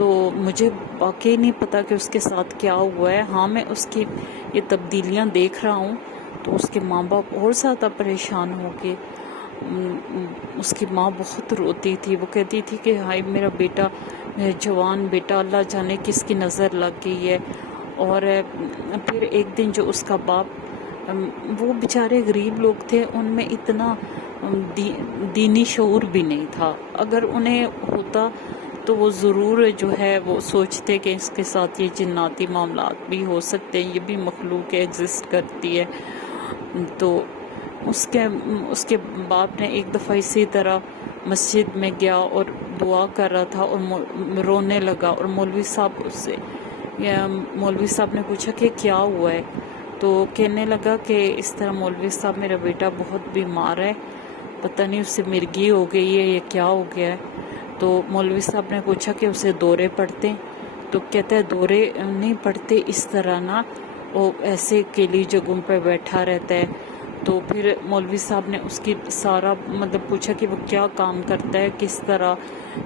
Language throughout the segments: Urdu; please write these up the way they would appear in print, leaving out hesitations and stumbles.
تو مجھے واقعی نہیں پتا کہ اس کے ساتھ کیا ہوا ہے. ہاں میں اس کی یہ تبدیلیاں دیکھ رہا ہوں تو اس کے ماں باپ اور زیادہ پریشان ہو گئے. اس کی ماں بہت روتی تھی. وہ کہتی تھی کہ ہائے میرا بیٹا، میرا جوان بیٹا، اللہ جانے کس کی نظر لگ گئی ہے. اور پھر ایک دن جو اس کا باپ، وہ بیچارے غریب لوگ تھے، ان میں اتنا دینی شعور بھی نہیں تھا. اگر انہیں ہوتا تو وہ ضرور جو ہے وہ سوچتے کہ اس کے ساتھ یہ جناتی معاملات بھی ہو سکتے ہیں، یہ بھی مخلوق ایگزسٹ کرتی ہے. تو اس کے باپ نے ایک دفعہ اسی طرح مسجد میں گیا اور دعا کر رہا تھا اور رونے لگا. اور مولوی صاحب نے پوچھا کہ کیا ہوا ہے؟ تو کہنے لگا کہ اس طرح مولوی صاحب میرا بیٹا بہت بیمار ہے، پتہ نہیں اسے مرگی ہو گئی ہے یا کیا ہو گیا ہے. تو مولوی صاحب نے پوچھا کہ اسے دورے پڑتے ہیں؟ تو کہتا ہے دورے نہیں پڑتے، اس طرح نا وہ ایسے اکیلی جگہوں پہ بیٹھا رہتا ہے. تو پھر مولوی صاحب نے اس کی سارا پوچھا کہ وہ کیا کام کرتا ہے، کس طرح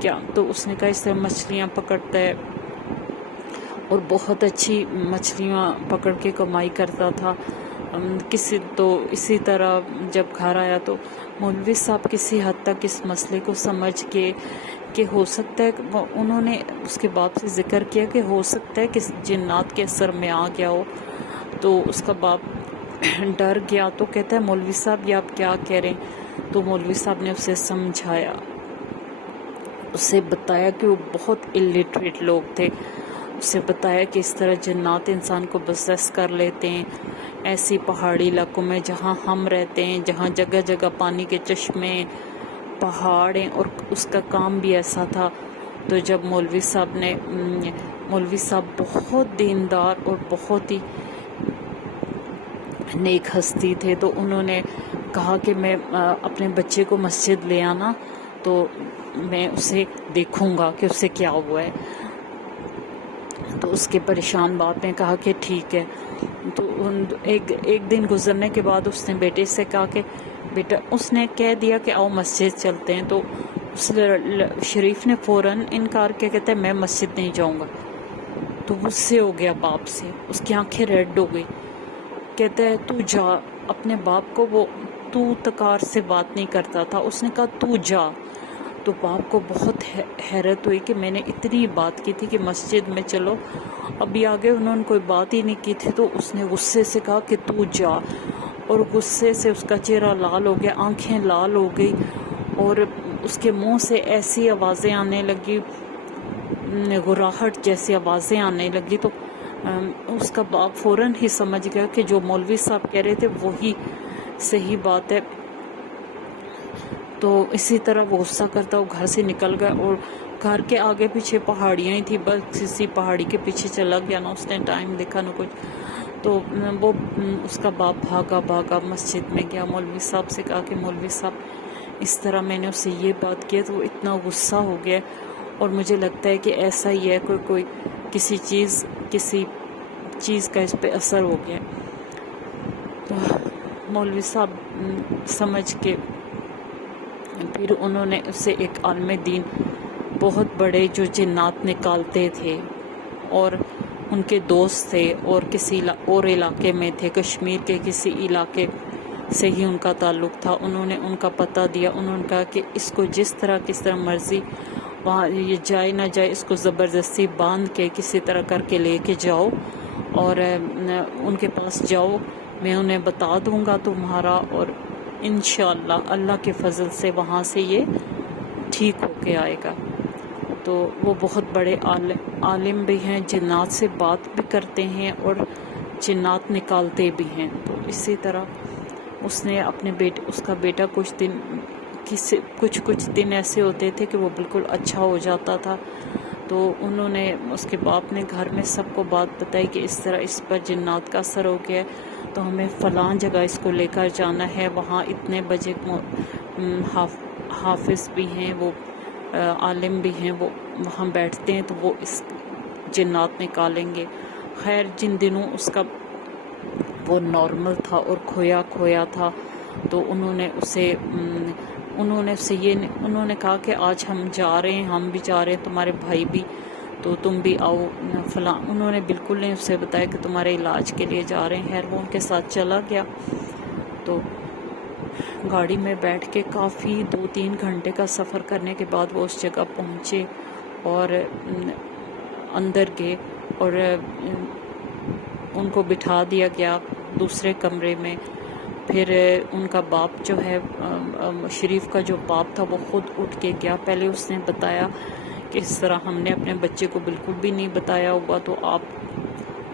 کیا. تو اس نے کہا اس طرح مچھلیاں پکڑتا ہے اور بہت اچھی مچھلیاں پکڑ کے کمائی کرتا تھا. تو اسی طرح جب گھر آیا تو مولوی صاحب کسی حد تک اس مسئلے کو سمجھ کے کہ ہو سکتا ہے، انہوں نے اس کے باپ سے ذکر کیا کہ ہو سکتا ہے کہ جنات کے اثر میں آ گیا ہو. تو اس کا باپ ڈر گیا. تو کہتا ہے مولوی صاحب یہ آپ کیا کہہ رہے ہیں؟ تو مولوی صاحب نے اسے سمجھایا، اسے بتایا کہ وہ بہت الٹریٹ لوگ تھے. اسے بتایا کہ اس طرح جنات انسان کو بسس کر لیتے ہیں ایسی پہاڑی علاقوں میں جہاں ہم رہتے ہیں، جہاں جگہ جگہ پانی کے چشمے، پہاڑ ہیں، اور اس کا کام بھی ایسا تھا. تو جب مولوی صاحب بہت دیندار اور بہت ہی نیک ہستی تھے، تو انہوں نے کہا کہ میں اپنے بچے کو مسجد لے آنا تو میں اسے دیکھوں گا کہ اسے کیا ہوا ہے. تو اس کے پریشان باپ نے کہا کہ ٹھیک ہے. تو ایک دن گزرنے کے بعد اس نے بیٹے سے کہا کہ بیٹا، اس نے کہہ دیا کہ آؤ مسجد چلتے ہیں. تو اس شریف نے فوراً انکار کیا، کہتا ہے میں مسجد نہیں جاؤں گا. تو غصے ہو گیا باپ سے، اس کی آنکھیں ریڈ ہو گئی. کہتا ہے تو جا. اپنے باپ کو وہ تو تکار سے بات نہیں کرتا تھا، اس نے کہا تو جا. تو باپ کو بہت حیرت ہوئی کہ میں نے اتنی بات کی تھی کہ مسجد میں چلو، ابھی آگے انہوں نے کوئی بات ہی نہیں کی تھی. تو اس نے غصے سے کہا کہ تو جا. اور غصے سے اس کا چہرہ لال ہو گیا، آنکھیں لال ہو گئی، اور اس کے منہ سے ایسی آوازیں آنے لگی، گراہٹ جیسی آوازیں آنے لگی. تو اس کا باپ فوراً ہی سمجھ گیا کہ جو مولوی صاحب کہہ رہے تھے وہی صحیح بات ہے. تو اسی طرح وہ غصہ کرتا وہ گھر سے نکل گیا، اور گھر کے آگے پیچھے پہاڑیاں ہی تھی، بس کسی پہاڑی کے پیچھے چلا گیا، نہ اس نے ٹائم دیکھا نہ کچھ. تو وہ اس کا باپ بھاگا مسجد میں گیا، مولوی صاحب سے کہا کہ مولوی صاحب اس طرح میں نے اسے یہ بات کی. تو وہ اتنا غصہ ہو گیا، اور مجھے لگتا ہے کہ ایسا ہی ہے، کوئی کسی چیز کا اس پہ اثر ہو گیا. تو مولوی صاحب سمجھ کے پھر انہوں نے اسے ایک عالم دین، بہت بڑے جو جنات نکالتے تھے، اور ان کے دوست تھے، اور کسی اور علاقے میں تھے، کشمیر کے کسی علاقے سے ہی ان کا تعلق تھا. انہوں نے ان کا پتہ دیا. انہوں نے کہا کہ اس کو کس طرح مرضی وہاں یہ جائے نہ جائے، اس کو زبردستی باندھ کے کسی طرح کر کے لے کے جاؤ، اور ان کے پاس جاؤ، میں انہیں بتا دوں گا تمہارا، اور انشاءاللہ اللہ کے فضل سے وہاں سے یہ ٹھیک ہو کے آئے گا. تو وہ بہت بڑے عالم بھی ہیں، جنات سے بات بھی کرتے ہیں اور جنات نکالتے بھی ہیں. تو اسی طرح اس نے اپنے اس کا بیٹا کچھ دن ایسے ہوتے تھے کہ وہ بالکل اچھا ہو جاتا تھا. تو انہوں نے، اس کے باپ نے گھر میں سب کو بات بتائی کہ اس طرح اس پر جنات کا اثر ہو گیا ہے، تو ہمیں فلاں جگہ اس کو لے کر جانا ہے، وہاں اتنے بجے حافظ بھی ہیں، وہ عالم بھی ہیں، وہ وہاں بیٹھتے ہیں، تو وہ اس جنات نکالیں گے. خیر جن دنوں اس کا وہ نارمل تھا اور کھویا تھا، تو انہوں نے کہا کہ آج ہم جا رہے ہیں، ہم بھی جا رہے ہیں، تمہارے بھائی بھی تو تم بھی آؤ فلاں. انہوں نے بالکل نہیں اسے بتایا کہ تمہارے علاج کے لیے جا رہے ہیں. خیر وہ ان کے ساتھ چلا گیا. تو گاڑی میں بیٹھ کے کافی 2-3 گھنٹے کا سفر کرنے کے بعد وہ اس جگہ پہنچے اور اندر گئے اور ان کو بٹھا دیا گیا دوسرے کمرے میں. پھر ان کا باپ جو ہے شریف کا جو باپ تھا وہ خود اٹھ کے گیا. پہلے اس نے بتایا کہ اس طرح ہم نے اپنے بچے کو بالکل بھی نہیں بتایا ہوگا تو آپ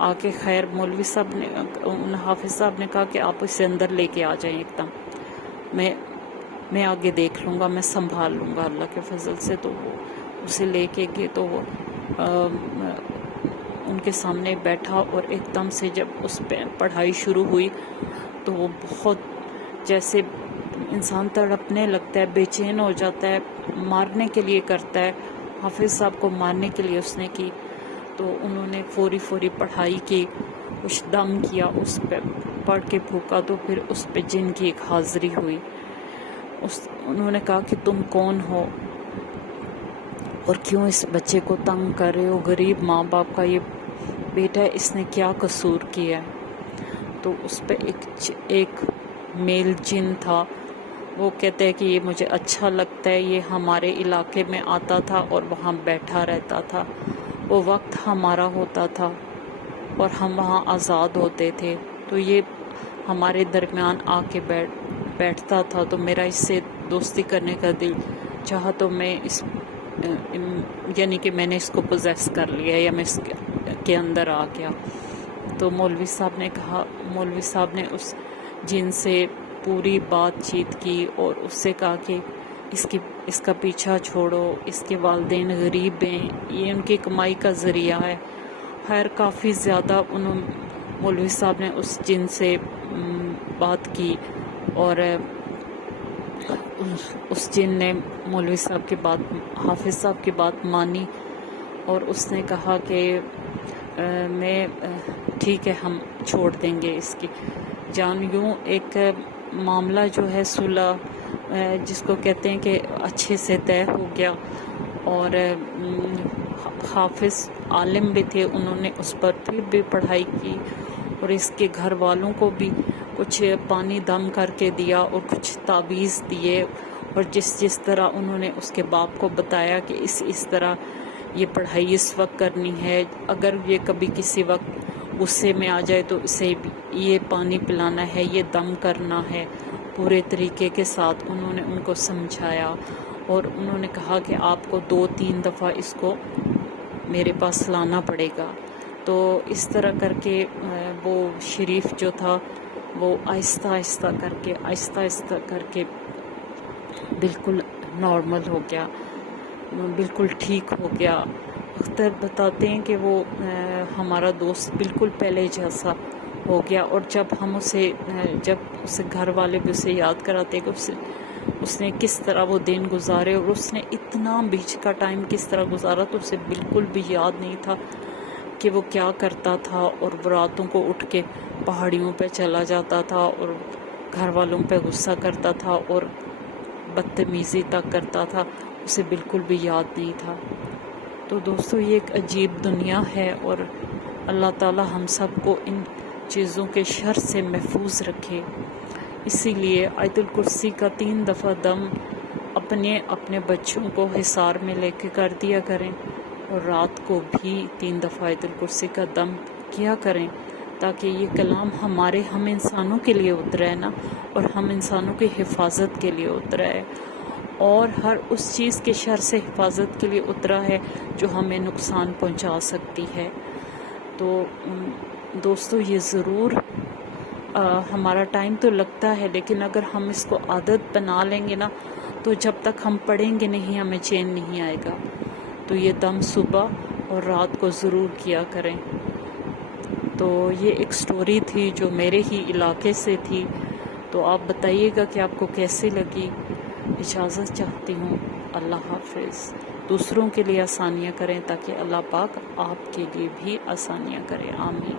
آ کے. خیر مولوی صاحب نے حافظ صاحب نے کہا کہ آپ اسے اندر لے کے آ جائیں ایک دم, میں آگے دیکھ لوں گا, میں سنبھال لوں گا اللہ کے فضل سے. تو وہ اسے لے کے گئے تو وہ ان کے سامنے بیٹھا اور ایک دم سے جب اس پہ پڑھائی شروع ہوئی تو وہ بہت جیسے انسان تڑپنے لگتا ہے, بے چین ہو جاتا ہے, مارنے کے لیے کرتا ہے. حافظ صاحب کو مارنے کے لیے اس نے کی. تو انہوں نے فوری پڑھائی کی, کچھ دم کیا, اس پہ پڑھ کے پھونکا تو پھر اس پہ جن کی ایک حاضری ہوئی. انہوں نے کہا کہ تم کون ہو اور کیوں اس بچے کو تنگ کر رہے ہو؟ غریب ماں باپ کا یہ بیٹا ہے, اس نے کیا قصور کیا ہے؟ تو اس پہ ایک میل جن تھا. وہ کہتے ہیں کہ یہ مجھے اچھا لگتا ہے, یہ ہمارے علاقے میں آتا تھا اور وہاں بیٹھا رہتا تھا. وہ وقت ہمارا ہوتا تھا اور ہم وہاں آزاد ہوتے تھے, تو یہ ہمارے درمیان آ کے بیٹھتا تھا. تو میرا اس سے دوستی کرنے کا دل چاہا تو میں یعنی کہ میں نے اس کو پوزیس کر لیا یا میں اس کے اندر آ گیا. تو مولوی صاحب نے اس جن سے پوری بات چیت کی اور اس سے کہا کہ اس کا پیچھا چھوڑو, اس کے والدین غریب ہیں, یہ ان کی کمائی کا ذریعہ ہے. خیر کافی زیادہ مولوی صاحب نے اس جن سے بات کی اور اس جن نے مولوی صاحب کی بات, حافظ صاحب کی بات مانی اور اس نے کہا کہ میں ٹھیک ہے ہم چھوڑ دیں گے اس کی جان. یوں ایک معاملہ جو ہے صلح جس کو کہتے ہیں کہ اچھے سے طے ہو گیا. اور حافظ عالم بھی تھے, انہوں نے اس پر پھر بھی پڑھائی کی اور اس کے گھر والوں کو بھی کچھ پانی دم کر کے دیا اور کچھ تعویذ دیے. اور جس طرح انہوں نے اس کے باپ کو بتایا کہ اس طرح یہ پڑھائی اس وقت کرنی ہے, اگر یہ کبھی کسی وقت غصے میں آ جائے تو اسے یہ پانی پلانا ہے, یہ دم کرنا ہے. پورے طریقے کے ساتھ انہوں نے ان کو سمجھایا اور انہوں نے کہا کہ آپ کو 2-3 دفعہ اس کو میرے پاس لانا پڑے گا. تو اس طرح کر کے وہ شریف جو تھا وہ آہستہ آہستہ کر کے بالکل نارمل ہو گیا, بالکل ٹھیک ہو گیا. اختر بتاتے ہیں کہ وہ ہمارا دوست بالکل پہلے جیسا ہو گیا. اور جب اسے گھر والے بھی اسے یاد کراتے کہ اس نے کس طرح وہ دن گزارے اور اس نے اتنا بیچ کا ٹائم کس طرح گزارا, تو اسے بالکل بھی یاد نہیں تھا کہ وہ کیا کرتا تھا. اور وہ راتوں کو اٹھ کے پہاڑیوں پہ چلا جاتا تھا اور گھر والوں پہ غصہ کرتا تھا اور بدتمیزی تک کرتا تھا, اسے بالکل بھی یاد نہیں تھا. تو دوستو یہ ایک عجیب دنیا ہے اور اللہ تعالی ہم سب کو ان چیزوں کے شر سے محفوظ رکھے. اسی لیے آیت الکرسی کا 3 دفعہ دم اپنے بچوں کو حصار میں لے کے کر دیا کریں اور رات کو بھی 3 دفعہ آیت الکرسی کا دم کیا کریں, تاکہ یہ کلام ہم انسانوں کے لیے اترا ہے نا, اور ہم انسانوں کی حفاظت کے لیے اترا ہے اور ہر اس چیز کے شر سے حفاظت کے لیے اترا ہے جو ہمیں نقصان پہنچا سکتی ہے. تو دوستو یہ ضرور ہمارا ٹائم تو لگتا ہے, لیکن اگر ہم اس کو عادت بنا لیں گے نا تو جب تک ہم پڑھیں گے نہیں ہمیں چین نہیں آئے گا. تو یہ دم صبح اور رات کو ضرور کیا کریں. تو یہ ایک سٹوری تھی جو میرے ہی علاقے سے تھی. تو آپ بتائیے گا کہ آپ کو کیسی لگی. اجازت چاہتی ہوں. اللہ حافظ. دوسروں کے لیے آسانیاں کریں تاکہ اللہ پاک آپ کے لیے بھی آسانیاں کرے. آمین.